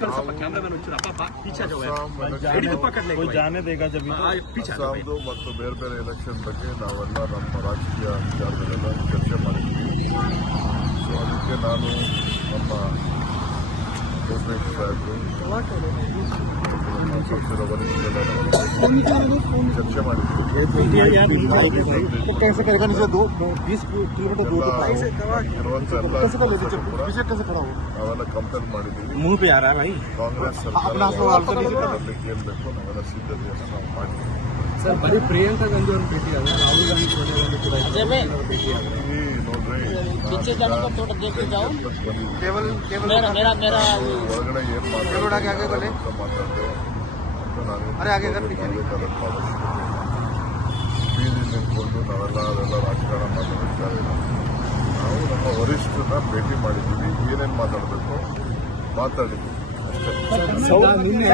कर सकता कैमरामैन ಒಂಚೂರು ಅಪ್ಪ पीछे जाओ ಎಡಿದು ಪಕ್ಕದಲ್ಲಿ कोई जाने देगा जब पीछे ಅಸ್ಸಾಂದು ಮತ್ತು ಬೇರೆ ಬೇರೆ ಎಲೆಕ್ಷನ್ ಬಗ್ಗೆ ನಾವೆಲ್ಲ ನಮ್ಮ ರಾಜಕೀಯ ವಿಚಾರಗಳೆಲ್ಲ ಚರ್ಚೆ ಮಾಡಿದ್ದೀವಿ. ಸೊ ಅದಕ್ಕೆ ನಾನು ನಮ್ಮ ಭೂಪೇಶ್ ಸಾಹೇಬರು ಪಕ್ಷದ ವರಿಷ್ಠರೆಲ್ಲ ಚರ್ಚೆ ಮಾಡಿದ್ದೀವಿ. ಇರುವಂತ ಎಲ್ಲ ನಾವೆಲ್ಲ ಕಂಪೇರ್ ಮಾಡಿದ್ದೀವಿ. ಕಾಂಗ್ರೆಸ್ ಸರ್ಕಾರ ಏನ್ ಬೇಕು ನಾವೆಲ್ಲ ಸಿದ್ಧತೆಯನ್ನು ನಾವು ಮಾಡಿದ್ದೀವಿ. सर बड़ी प्रियंका गांधी और भೇಟಿ ಆಗ ರಾಹುಲ್ ಗಾಂಧಿ ಸೋನಿಯಾ ಗಾಂಧಿ ಕೂಡ पीछे जाने को थोड़ा देख के जाओ. मेरा ಹೊರಗಡೆ ಏನ್ ಮಾತಾಡ್ತೇವೆ ಬೀದಿ ನಿಂತ್ಕೊಂಡು ನಾವೆಲ್ಲ ಅದೆಲ್ಲ ರಾಜಕಾರಣ ಮಾತಾಡೋಕ್ಕಾಗಿಲ್ಲ. ನಾವು ನಮ್ಮ ವರಿಷ್ಠರನ್ನ ಭೇಟಿ ಮಾಡಿದ್ದೀವಿ. ಏನೇನು ಮಾತಾಡಬೇಕು ಮಾತಾಡಿದ್ದೀವಿ. ನಿನ್ನೆ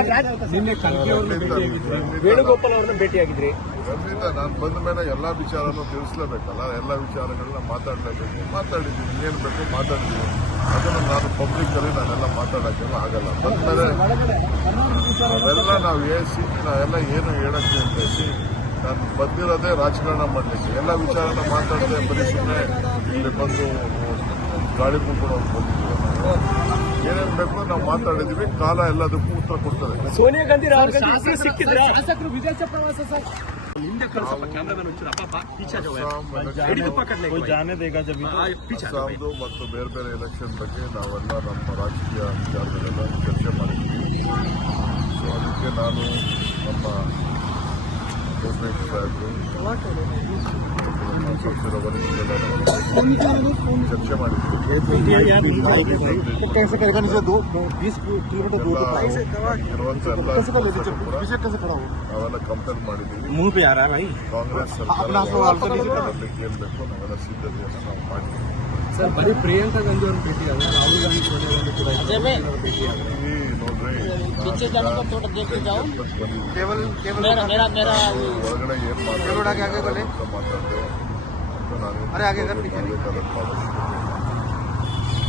ವೇಣುಗೋಪಾಲ್ ಅವ್ರನ್ನ ಭೇಟಿಯಾಗಿದ್ರಿ. ಖಂಡಿತ ನಾನು ಬಂದ ಮೇಲೆ ಎಲ್ಲ ವಿಚಾರನೂ ತಿಳಿಸ್ಲೇಬೇಕಲ್ಲ. ಎಲ್ಲ ವಿಚಾರಗಳನ್ನ ಮಾತಾಡಲೇಬೇಕು. ಮಾತಾಡಿದ್ದೀನಿ, ಏನು ಬೇಕು ಮಾತಾಡಿದ್ದೀನಿ. ಅದನ್ನು ನಾನು ಪಬ್ಲಿಕ್ಕಲ್ಲಿ ನಾನೆಲ್ಲ ಮಾತಾಡೋಕ್ಕೆಲ್ಲ ಆಗಲ್ಲ. ಬಂದಮೇಲೆ ಅವೆಲ್ಲ ನಾವು ನಾವೆಲ್ಲ ಏನು ಹೇಳಕ್ಕೆ ಅಂತ ಹೇಳಿ ನಾನು ಬಂದಿರೋದೇ ರಾಜಕಾರಣ ಮಾಡಲಿಕ್ಕೆ. ಎಲ್ಲ ವಿಚಾರನ ಮಾತಾಡದೆ ಬರೀ ಸುಮ್ಮನೆ ಇಲ್ಲಿ ಬಂದು ಗಾಳಿ ಮುಗ್ಕೊಂಡು ಬಂದಿದ್ದೀವಿ. ಏನೇನು ಬೇಕು ನಾವು ಮಾತಾಡಿದ್ದೀವಿ. ಕಾಲ ಎಲ್ಲದಕ್ಕೂ ಉತ್ತರ ಕೊಡ್ತದೆ. ಸೋನಿಯಾ ಗಾಂಧಿ ರಾಹುಲ್ ಗಾಂಧಿ ಸಿಕ್ಕಿದ್ರೆ ಶಾಸಕರು ವಿದೇಶ ಪ್ರವಾಸ ಸರ್ ಹಿಂದೆ कर सकता कैमरामैन ಒಂಚೂರು ಅಪ್ಪ पीछे जाओ ಎಡಿದು ಪಕ್ಕದಲ್ಲಿ कोई जाने देगा जब ಅಸ್ಸಾಂದು ಮತ್ತು ಬೇರೆ ಬೇರೆ ಎಲೆಕ್ಷನ್ ಬಗ್ಗೆ ನಾವೆಲ್ಲ ನಮ್ಮ ರಾಜಕೀಯ ವಿಚಾರಗಳೆಲ್ಲ ಚರ್ಚೆ ಮಾಡಿದ್ದೀವಿ. ಸೊ ಅದಕ್ಕೆ ನಾನು ನಮ್ಮ ಭೂಪೇಶ್ ಸಾಹೇಬರು ಪಕ್ಷದ ವರಿಷ್ಠರೆಲ್ಲ ಚರ್ಚೆ ಮಾಡಿದ್ದೀವಿ. ಇರುವಂತ ಎಲ್ಲ ನಾವೆಲ್ಲ ಕಂಪೇರ್ ಮಾಡಿದ್ದೀವಿ. ಕಾಂಗ್ರೆಸ್ ಸರ್ಕಾರ ಏನ್ ಬೇಕು ನಾವೆಲ್ಲ ಸಿದ್ಧತೆಯನ್ನು ನಾವು ಮಾಡಿದ್ದೀವಿ. सर बड़ी प्रियंका गांधी और भೇಟಿ ಆಗ ರಾಹುಲ್ ಗಾಂಧಿ ಸೋನಿಯಾ ಗಾಂಧಿ ಕೂಡ पीछे जाने को थोड़ा देख के जाओ. ಹೊರಗಡೆ ಏನ್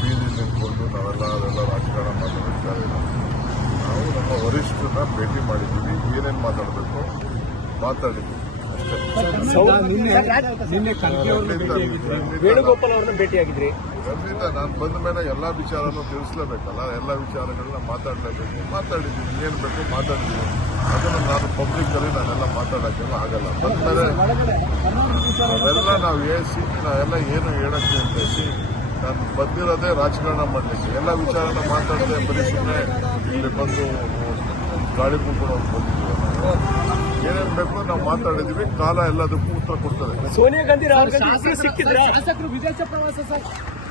ಬೀದಿ ನಿಂತ್ಕೊಂಡು ನಾವೆಲ್ಲ ಅದೆಲ್ಲ ರಾಜಕಾರಣ ಮಾತಾಡೋಕ್ಕಾಗಿಲ್ಲ. ನಾವು ನಮ್ಮ ವರಿಷ್ಠರನ್ನ ಭೇಟಿ ಮಾಡಿದ್ದೀವಿ. ಏನೇನು ಮಾತಾಡಬೇಕು ಮಾತಾಡಿದ್ದೀವಿ. ನಿನ್ನೆ ವೇಣುಗೋಪಾಲ್ ಅವ್ರನ್ನ ಭೇಟಿಯಾಗಿದ್ರಿ. ಖಂಡಿತ ನಾನು ಬಂದ ಮೇಲೆ ಎಲ್ಲ ವಿಚಾರನೂ ತಿಳಿಸ್ಲೇಬೇಕಲ್ಲ. ಎಲ್ಲ ವಿಚಾರಗಳನ್ನ ಮಾತಾಡಲೇಬೇಕು. ಮಾತಾಡಿದ್ದೀನಿ, ಏನು ಬೇಕು ಮಾತಾಡಿದ್ದೀನಿ. ಅದನ್ನು ನಾನು ಪಬ್ಲಿಕ್ಕಲ್ಲಿ ನಾನೆಲ್ಲ ಮಾತಾಡೋಕ್ಕೆಲ್ಲ ಆಗಲ್ಲ. ಬಂದಮೇಲೆ ಅವೆಲ್ಲ ನಾವು ನಾವೆಲ್ಲ ಏನು ಹೇಳಕ್ಕೆ ಅಂತ ಹೇಳಿ ನಾನು ಬಂದಿರೋದೇ ರಾಜಕಾರಣ ಮಾಡಲಿಕ್ಕೆ. ಎಲ್ಲ ವಿಚಾರನ ಮಾತಾಡದೆ ಬರೀ ಸುಮ್ಮನೆ ಇಲ್ಲಿ ಬಂದು ಗಾಳಿ ಮುಗ್ಕೊಂಡು ಬಂದಿದ್ದೀವಿ. ಏನೇನು ಬೇಕು ನಾವು ಮಾತಾಡಿದ್ದೀವಿ. ಕಾಲ ಎಲ್ಲದಕ್ಕೂ ಉತ್ತರ ಕೊಡ್ತದೆ. ಸೋನಿಯಾ ಗಾಂಧಿ ರಾಹುಲ್ ಗಾಂಧಿ ಸಿಕ್ಕಿದ್ರೆ ಶಾಸಕರು ವಿದೇಶ ಪ್ರವಾಸ ಸರ್